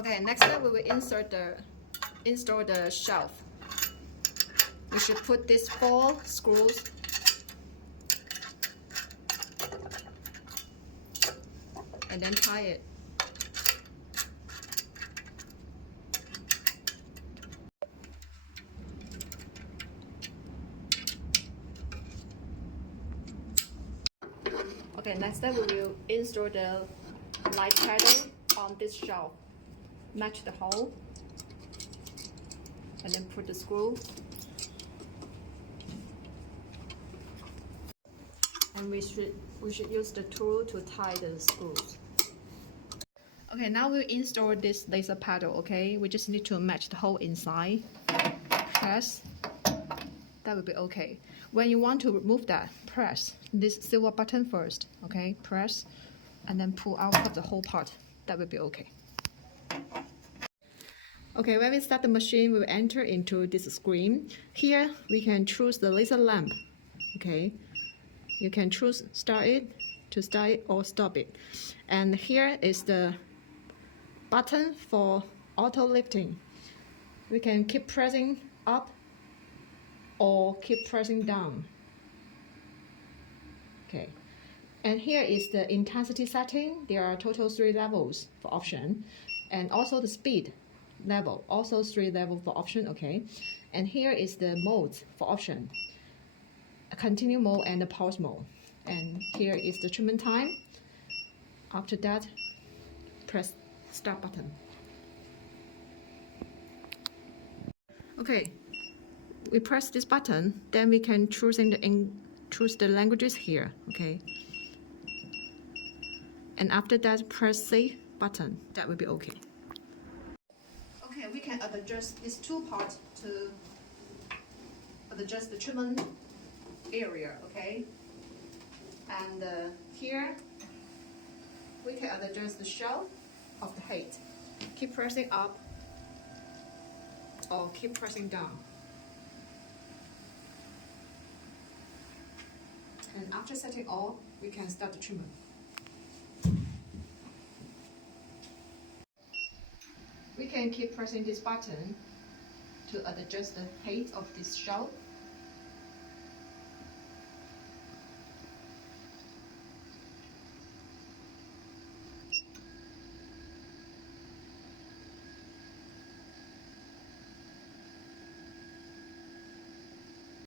Okay, next step we will install the shelf. We should put these 4 screws and then tie it. Okay, next step we will install the light paddle on this shelf. Match the hole and then put the screw. And we should use the tool to tie the screws. Okay, now we install this laser paddle. Okay, we just need to match the hole inside. Press. That will be okay. When you want to remove that, press this silver button first. Okay, press, and then pull out of the whole part. That will be okay. Okay, when we start the machine, we will enter into this screen. Here we can choose the laser lamp. Okay, you can choose start it or stop it. And here is the button for auto lifting. We can keep pressing up or keep pressing down. Okay, and here is the intensity setting. There are total 3 levels for option, and also the speed level, also 3 levels for option. Okay, and here is the modes for option: a continue mode and a pause mode. And here is the treatment time. After that, press start button. Okay, we press this button, then we can choose the languages here. Okay, and after that, press save button. That will be okay. Okay, we can adjust these 2 parts to adjust the treatment area. Okay, and here we can adjust the shelf of the height. Keep pressing up or keep pressing down. And after setting all, we can start the treatment. We can keep pressing this button to adjust the height of this shelf.